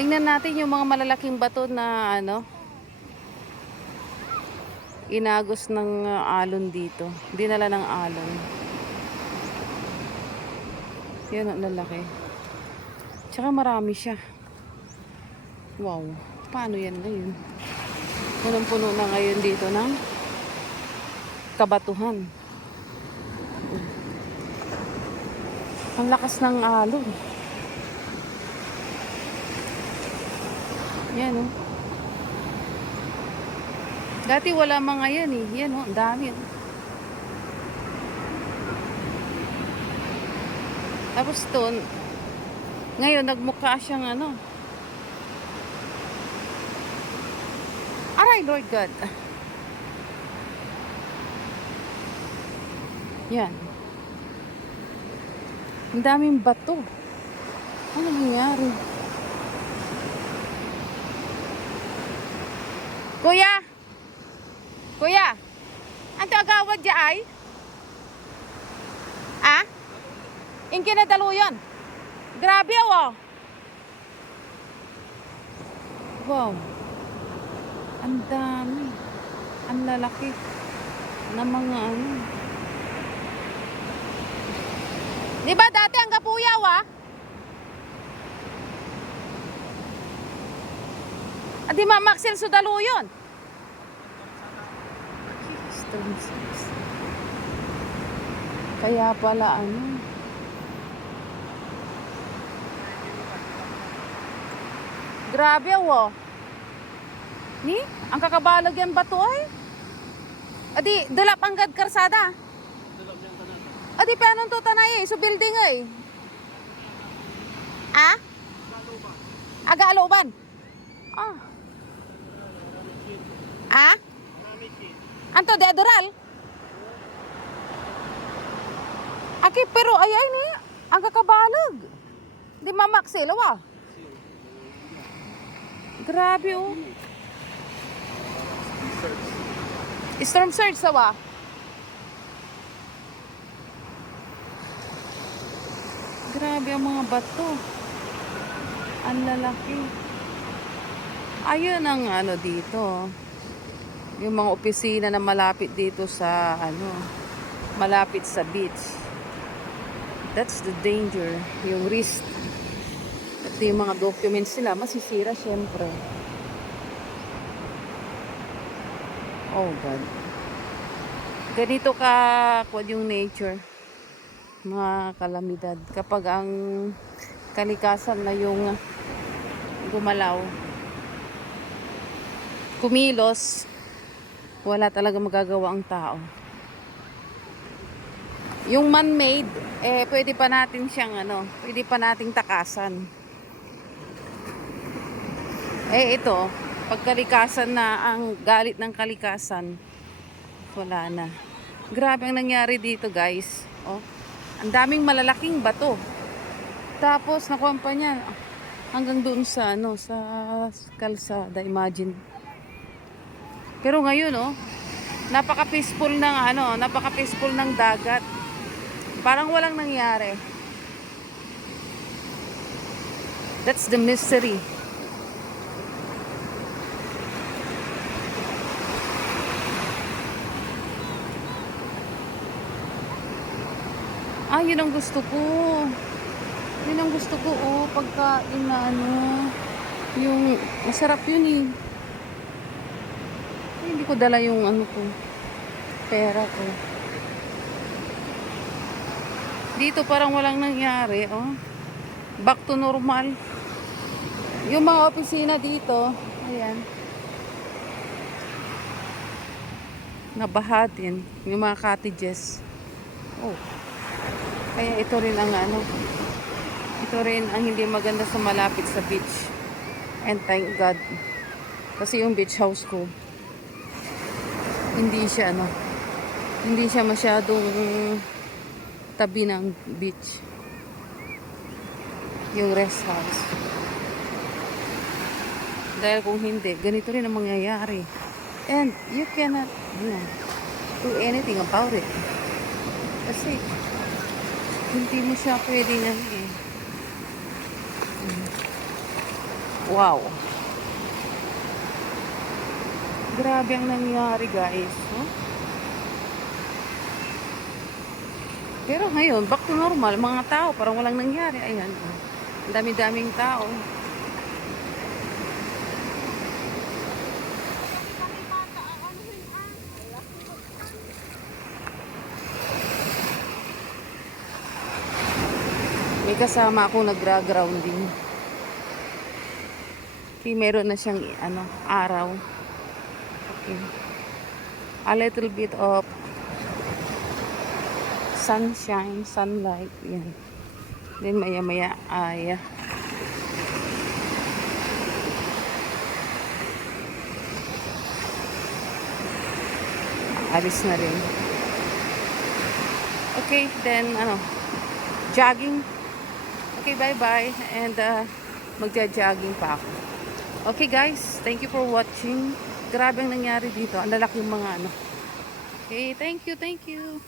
Tingnan natin yung mga malalaking bato na inagos ng alon dito. Dinala ng alon. Yan ang lalaki. Tsaka marami siya. Wow. Paano yan ngayon? Punong-puno na ngayon dito ng kabatuhan. Ang lakas ng alon. Yan oh. Dati wala mga yan eh. Yan oh, ang dami. Tapos doon, ngayon nagmukha siyang Aray, Lord God. Yan. Ang daming bato. Ano nangyari? Kuya! Kuya! Anto agawad di ay? Ah? Yung kinadaluyon? Grabe oh! Wow! Ang dami. Ang lalaki na mga Di ba dati ang kapuyaw ah? Di Maxel Sudaluyon. Kaya pala Grabe oh. Ni, ang kakabalag yan bato ay. Adi, dulap anggad karsada. Adi, paano to tanay eh, so building ay. Ah? Aga aloban. Ah. Ah? Anto deodoral? Aki pero ay ni, ang kakabalag. Di Maxel ah. Grabe oh. Storm surge sawa. Grabe ang mga bato. Ang lalaki. Ayun ang dito. Yung mga opisina na malapit dito sa malapit sa beach. That's the danger, yung risk. At yung mga documents nila masisira syempre. Oh God. Ganito kwad yung nature. Mga kalamidad. Kapag ang kalikasan na yung gumalaw, kumilos, wala talaga magagawa ang tao. Yung man-made, pwede pa natin siyang pwede pa nating takasan. Ito, pagkalikasan na ang galit ng kalikasan, wala na. Grabe ang nangyari dito guys. Oh, ang daming malalaking bato. Tapos nakuha pa niya hanggang doon sa sa kalsada, imagine. Pero ngayon napaka-peaceful ng napaka-peaceful ng dagat. Parang walang nangyari. That's the mystery. Yun ang gusto ko. Yun ang gusto ko pagkain na yung masarap yun eh. Hindi ko dala yung pera ko. Dito parang walang nangyari back to normal. Yung mga opisina dito, ayan, nabaha din. Yung mga cottages. Kaya ito rin ang ito rin ang hindi maganda sa malapit sa beach. And thank God. Kasi yung beach house ko, hindi siya masyadong tabi ng beach. Yung rest house. Dahil kung hindi, ganito rin ang mangyayari. And you cannot do anything about it. Kasi hindi mo siya pwedeng Wow. Grabe ang nangyari guys. Oh. Pero ngayon, back to normal. Mga tao, parang walang nangyari. Ayan. Oh. Ang dami-daming tao. May kasama akong nagra-grounding. Okay, meron na siyang ano, araw. Okay. A little bit of sunshine, sunlight. Yan. Then maya-maya ay alis na rin. Okay, then ano, jogging. Okay, bye-bye. And magja-jogging pa ako. Okay guys, thank you for watching. Grabe ang nangyari dito. Ang lalaki yung mga ano. Okay, thank you, thank you.